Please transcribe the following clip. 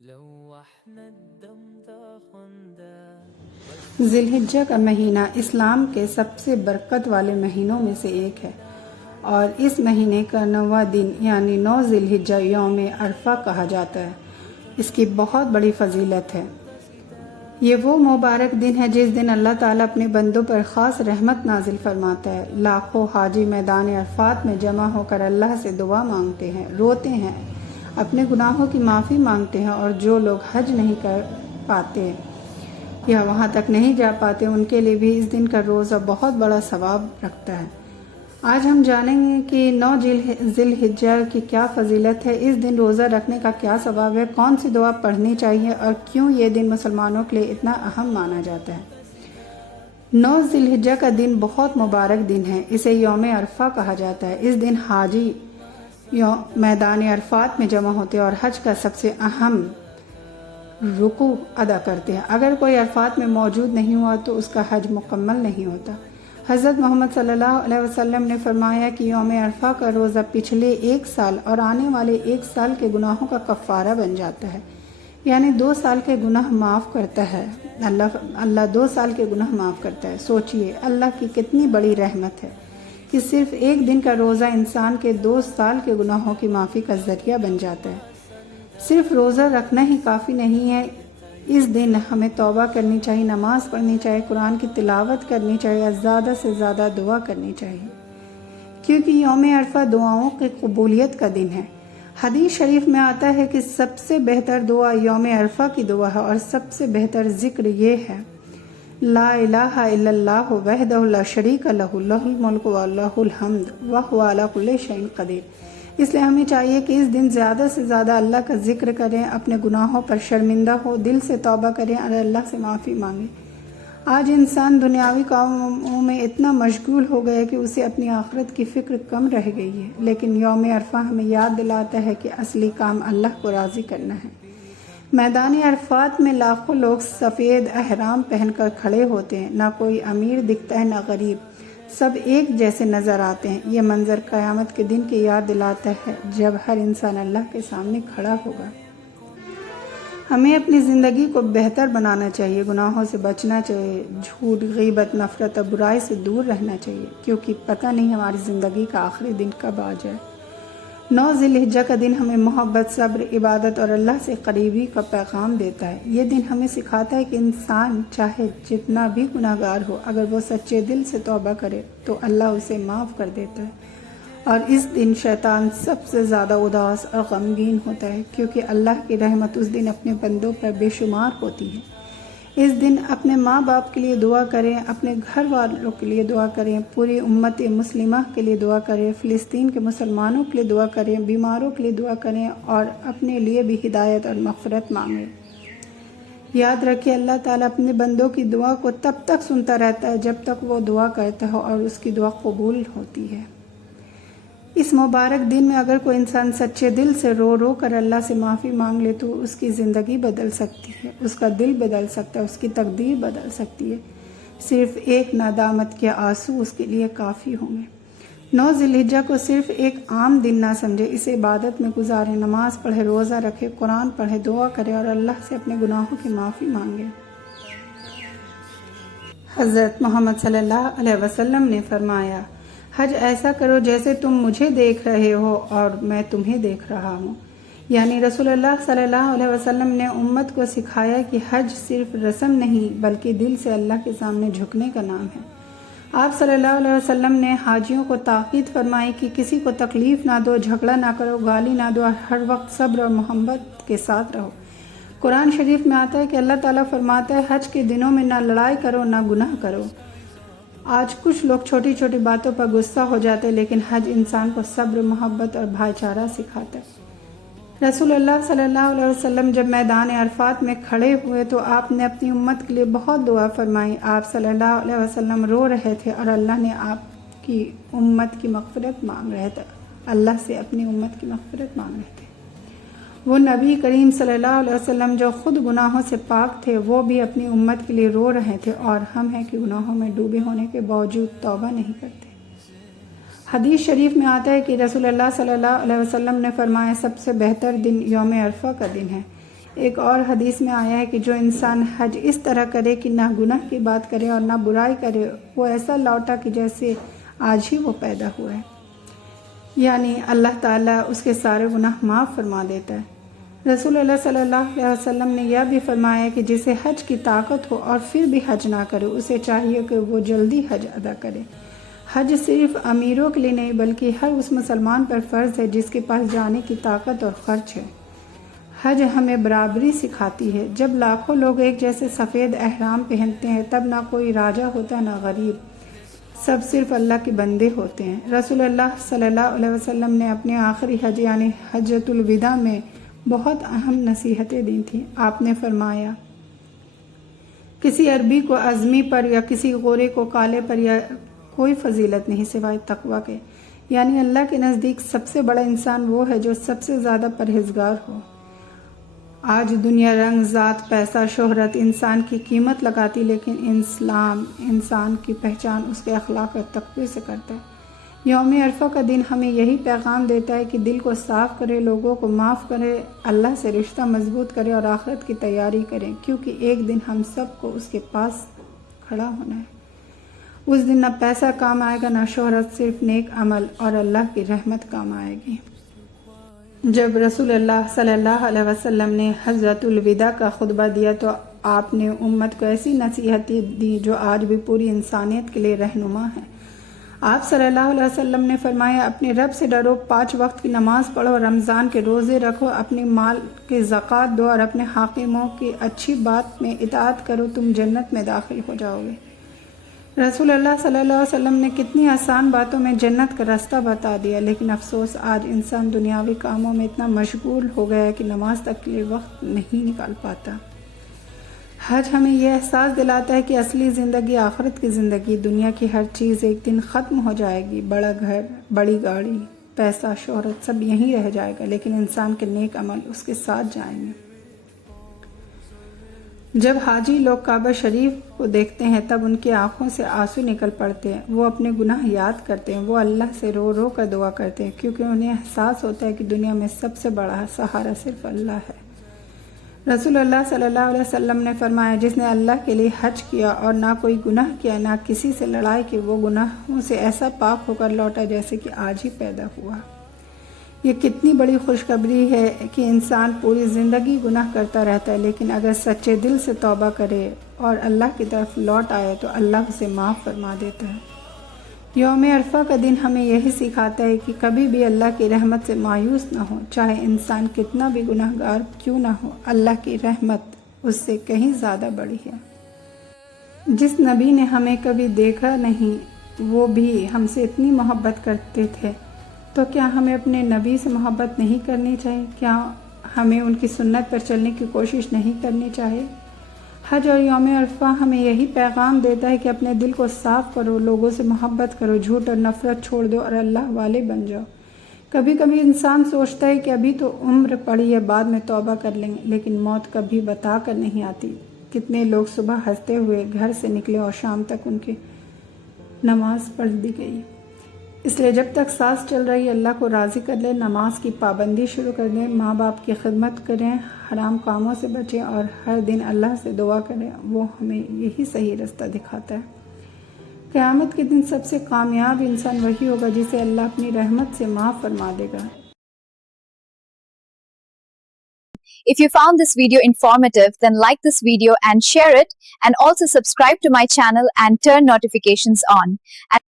ذی الحجہ کا مہینہ اسلام کے سب سے برکت والے مہینوں میں سے ایک ہے، اور اس مہینے کا 9واں دن یعنی 9 ذی الحجہ یوم عرفہ کہا جاتا ہے۔ اس کی بہت بڑی فضیلت ہے۔ یہ وہ مبارک دن ہے جس دن اللہ تعالیٰ اپنے بندوں پر خاص رحمت نازل فرماتا ہے۔ لاکھوں حاجی میدان عرفات میں جمع ہو کر اللہ سے دعا مانگتے ہیں، روتے ہیں، اپنے گناہوں کی معافی مانگتے ہیں، اور جو لوگ حج نہیں کر پاتے یا وہاں تک نہیں جا پاتے ان کے لیے بھی اس دن کا روزہ بہت بڑا ثواب رکھتا ہے۔ آج ہم جانیں گے کہ 9 ذی الحجہ کی کیا فضیلت ہے، اس دن روزہ رکھنے کا کیا ثواب ہے، کون سی دعا پڑھنی چاہیے اور کیوں یہ دن مسلمانوں کے لیے اتنا اہم مانا جاتا ہے۔ 9 ذی الحجہ کا دن بہت مبارک دن ہے، اسے یوم عرفہ کہا جاتا ہے۔ اس دن حاجی میدان عرفات میں جمع ہوتے اور حج کا سب سے اہم رکوع ادا کرتے ہیں۔ اگر کوئی عرفات میں موجود نہیں ہوا تو اس کا حج مکمل نہیں ہوتا۔ حضرت محمد صلی اللہ علیہ وسلم نے فرمایا کہ یوم عرفہ کا روزہ پچھلے 1 سال اور آنے والے 1 سال کے گناہوں کا کفارہ بن جاتا ہے، یعنی 2 سال کے گناہ معاف کرتا ہے۔ اللہ 2 سال کے گناہ معاف کرتا ہے۔ سوچئے اللہ کی کتنی بڑی رحمت ہے کہ صرف 1 دن کا روزہ انسان کے 2 سال کے گناہوں کی معافی کا ذریعہ بن جاتا ہے۔ صرف روزہ رکھنا ہی کافی نہیں ہے، اس دن ہمیں توبہ کرنی چاہیے، نماز پڑھنی چاہیے، قرآن کی تلاوت کرنی چاہیے، زیادہ سے زیادہ دعا کرنی چاہیے، کیونکہ یوم عرفہ دعاؤں کی قبولیت کا دن ہے۔ حدیث شریف میں آتا ہے کہ سب سے بہتر دعا یوم عرفہ کی دعا ہے، اور سب سے بہتر ذکر یہ ہے: لا الہ الا اللہ وحدہ لا شریک لہ لہ الملک و لہ الحمد وہو علی کل شیء قدیر۔ اس لیے ہمیں چاہیے کہ اس دن زیادہ سے زیادہ اللہ کا ذکر کریں، اپنے گناہوں پر شرمندہ ہو، دل سے توبہ کریں اور اللہ سے معافی مانگیں۔ آج انسان دنیاوی کاموں میں اتنا مشغول ہو گیا کہ اسے اپنی آخرت کی فکر کم رہ گئی ہے، لیکن یوم عرفہ ہمیں یاد دلاتا ہے کہ اصلی کام اللہ کو راضی کرنا ہے۔ میدان عرفات میں لاکھوں لوگ سفید احرام پہن کر کھڑے ہوتے ہیں، نہ کوئی امیر دکھتا ہے نہ غریب، سب ایک جیسے نظر آتے ہیں۔ یہ منظر قیامت کے دن کی یاد دلاتا ہے جب ہر انسان اللہ کے سامنے کھڑا ہوگا۔ ہمیں اپنی زندگی کو بہتر بنانا چاہیے، گناہوں سے بچنا چاہیے، جھوٹ، غیبت، نفرت اور برائی سے دور رہنا چاہیے، کیونکہ پتہ نہیں ہماری زندگی کا آخری دن کب آ جائے۔ 9 ذی الحجہ کا دن ہمیں محبت، صبر، عبادت اور اللہ سے قریبی کا پیغام دیتا ہے۔ یہ دن ہمیں سکھاتا ہے کہ انسان چاہے جتنا بھی گناہ گار ہو، اگر وہ سچے دل سے توبہ کرے تو اللہ اسے معاف کر دیتا ہے۔ اور اس دن شیطان سب سے زیادہ اداس اور غمگین ہوتا ہے، کیونکہ اللہ کی رحمت اس دن اپنے بندوں پر بے شمار ہوتی ہے۔ اس دن اپنے ماں باپ کے لیے دعا کریں، اپنے گھر والوں کے لیے دعا کریں، پوری امت مسلمہ کے لیے دعا کریں، فلسطین کے مسلمانوں کے لیے دعا کریں، بیماروں کے لیے دعا کریں اور اپنے لیے بھی ہدایت اور مغفرت مانگیں۔ یاد رکھیں اللہ تعالیٰ اپنے بندوں کی دعا کو تب تک سنتا رہتا ہے جب تک وہ دعا کرتا ہے اور اس کی دعا قبول ہوتی ہے۔ اس مبارک دن میں اگر کوئی انسان سچے دل سے رو رو کر اللہ سے معافی مانگ لے تو اس کی زندگی بدل سکتی ہے، اس کا دل بدل سکتا ہے، اس کی تقدیر بدل سکتی ہے۔ صرف ایک ندامت کے آنسو اس کے لیے کافی ہوں گے۔ 9 ذی الحجہ کو صرف ایک عام دن نہ سمجھے، اسے عبادت میں گزارے، نماز پڑھے، روزہ رکھے، قرآن پڑھے، دعا کرے اور اللہ سے اپنے گناہوں کی معافی مانگے۔ حضرت محمد صلی اللہ علیہ وسلم نے فرمایا: حج ایسا کرو جیسے تم مجھے دیکھ رہے ہو اور میں تمہیں دیکھ رہا ہوں۔ یعنی رسول اللہ صلی اللہ علیہ وسلم نے امت کو سکھایا کہ حج صرف رسم نہیں بلکہ دل سے اللہ کے سامنے جھکنے کا نام ہے۔ آپ صلی اللہ علیہ وسلم نے حاجیوں کو تاکید فرمائی کہ کسی کو تکلیف نہ دو، جھگڑا نہ کرو، گالی نہ دو اور ہر وقت صبر اور محبت کے ساتھ رہو۔ قرآن شریف میں آتا ہے کہ اللہ تعالیٰ فرماتا ہے حج کے دنوں میں نہ لڑائی کرو نہ گناہ کرو۔ آج کچھ لوگ چھوٹی چھوٹی باتوں پر غصہ ہو جاتے ہیں، لیکن حج انسان کو صبر، محبت اور بھائی چارہ سکھاتا ہے۔ رسول اللہ صلی اللہ علیہ وسلم جب میدان عرفات میں کھڑے ہوئے تو آپ نے اپنی امت کے لیے بہت دعا فرمائی۔ آپ صلی اللہ علیہ وسلم رو رہے تھے اور اللہ نے آپ کی امت کی مغفرت مانگ رہے تھے، اللہ سے اپنی امت کی مغفرت مانگ رہے تھے۔ وہ نبی کریم صلی اللہ علیہ وسلم جو خود گناہوں سے پاک تھے، وہ بھی اپنی امت کے لیے رو رہے تھے، اور ہم ہیں کہ گناہوں میں ڈوبے ہونے کے باوجود توبہ نہیں کرتے۔ حدیث شریف میں آتا ہے کہ رسول اللہ صلی اللہ علیہ وسلم نے فرمایا: سب سے بہتر دن یوم عرفہ کا دن ہے۔ ایک اور حدیث میں آیا ہے کہ جو انسان حج اس طرح کرے کہ نہ گناہ کی بات کرے اور نہ برائی کرے، وہ ایسا لوٹا کہ جیسے آج ہی وہ پیدا ہوا ہے، یعنی اللہ تعالیٰ اس کے سارے گناہ معاف فرما دیتا ہے۔ رسول اللہ صلی اللہ علیہ وسلم نے یہ بھی فرمایا کہ جسے حج کی طاقت ہو اور پھر بھی حج نہ کرے، اسے چاہیے کہ وہ جلدی حج ادا کرے۔ حج صرف امیروں کے لیے نہیں بلکہ ہر اس مسلمان پر فرض ہے جس کے پاس جانے کی طاقت اور خرچ ہے۔ حج ہمیں برابری سکھاتی ہے۔ جب لاکھوں لوگ ایک جیسے سفید احرام پہنتے ہیں تب نہ کوئی راجا ہوتا نہ غریب، سب صرف اللہ کے بندے ہوتے ہیں۔ رسول اللہ صلی اللہ علیہ وسلم نے اپنے آخری حج یعنی حجۃ الوداع میں بہت اہم نصیحتیں دی تھیں۔ آپ نے فرمایا، کسی عربی کو عزمی پر یا کسی غورے کو کالے پر یا کوئی فضیلت نہیں سوائے تقویٰ کے، یعنی اللہ کے نزدیک سب سے بڑا انسان وہ ہے جو سب سے زیادہ پرہیزگار ہو۔ آج دنیا رنگ، ذات، پیسہ، شہرت انسان کی قیمت لگاتی، لیکن اسلام انسان کی پہچان اس کے اخلاق اور تقوی سے کرتا ہے۔ یوم عرفہ کا دن ہمیں یہی پیغام دیتا ہے کہ دل کو صاف کرے، لوگوں کو معاف کرے، اللہ سے رشتہ مضبوط کرے اور آخرت کی تیاری کریں، کیونکہ ایک دن ہم سب کو اس کے پاس کھڑا ہونا ہے۔ اس دن نہ پیسہ کام آئے گا، نہ شہرت، صرف نیک عمل اور اللہ کی رحمت کام آئے گی۔ جب رسول اللہ صلی اللہ علیہ وسلم نے حجۃ الوداع کا خطبہ دیا تو آپ نے امت کو ایسی نصیحتیں دی جو آج بھی پوری انسانیت کے لیے رہنما ہے۔ آپ صلی اللہ علیہ وسلم نے فرمایا، اپنے رب سے ڈرو، 5 وقت کی نماز پڑھو، رمضان کے روزے رکھو، اپنے مال کی زکوٰۃ دو اور اپنے حاکموں کی اچھی بات میں اطاعت کرو، تم جنت میں داخل ہو جاؤ گے۔ رسول اللہ صلی اللہ علیہ وسلم نے کتنی آسان باتوں میں جنت کا راستہ بتا دیا، لیکن افسوس آج انسان دنیاوی کاموں میں اتنا مشغول ہو گیا ہے کہ نماز تک کے لیے وقت نہیں نکال پاتا۔ حج ہمیں یہ احساس دلاتا ہے کہ اصلی زندگی آخرت کی زندگی، دنیا کی ہر چیز ایک دن ختم ہو جائے گی، بڑا گھر، بڑی گاڑی، پیسہ، شہرت سب یہیں رہ جائے گا، لیکن انسان کے نیک عمل اس کے ساتھ جائیں گے۔ جب حاجی لوگ کعبہ شریف کو دیکھتے ہیں تب ان کی آنکھوں سے آنسو نکل پڑتے ہیں، وہ اپنے گناہ یاد کرتے ہیں، وہ اللہ سے رو رو کر دعا کرتے ہیں، کیونکہ انہیں احساس ہوتا ہے کہ دنیا میں سب سے بڑا سہارا صرف اللہ ہے۔ رسول اللہ صلی اللہ علیہ وسلم نے فرمایا، جس نے اللہ کے لیے حج کیا اور نہ کوئی گناہ کیا، نہ کسی سے لڑائی کی، وہ گناہوں سے ایسا پاک ہو کر لوٹا جیسے کہ آج ہی پیدا ہوا۔ یہ کتنی بڑی خوشخبری ہے کہ انسان پوری زندگی گناہ کرتا رہتا ہے، لیکن اگر سچے دل سے توبہ کرے اور اللہ کی طرف لوٹ آئے تو اللہ اسے معاف فرما دیتا ہے۔ یوم عرفہ کا دن ہمیں یہی سکھاتا ہے کہ کبھی بھی اللہ کی رحمت سے مایوس نہ ہو، چاہے انسان کتنا بھی گناہ گار کیوں نہ ہو، اللہ کی رحمت اس سے کہیں زیادہ بڑی ہے۔ جس نبی نے ہمیں کبھی دیکھا نہیں وہ بھی ہم سے اتنی محبت کرتے تھے، تو کیا ہمیں اپنے نبی سے محبت نہیں کرنی چاہیے؟ کیا ہمیں ان کی سنت پر چلنے کی کوشش نہیں کرنی چاہیے؟ حج اور یوم عرفہ ہمیں یہی پیغام دیتا ہے کہ اپنے دل کو صاف کرو، لوگوں سے محبت کرو، جھوٹ اور نفرت چھوڑ دو اور اللہ والے بن جاؤ۔ کبھی کبھی انسان سوچتا ہے کہ ابھی تو عمر پڑی ہے، بعد میں توبہ کر لیں گے، لیکن موت کبھی بتا کر نہیں آتی۔ کتنے لوگ صبح ہنستے ہوئے گھر سے نکلے اور شام تک ان کی نماز پڑھ دی گئی۔ اس لیے جب تک سانس چل رہی اللہ کو راضی کر لیں، نماز کی پابندی شروع کر دیں، ماں باپ کی خدمت کریں، حرام کاموں سے بچیں اور ہر دن اللہ سے دعا کریں، وہ ہمیں یہی صحیح رستہ دکھاتا ہے۔ قیامت کے دن سب سے کامیاب انسان وہی ہوگا جسے اللہ اپنی رحمت سے معاف فرما دے گا۔ If you found this video informative, then like this video and share it, and also subscribe to my channel and turn notifications on. And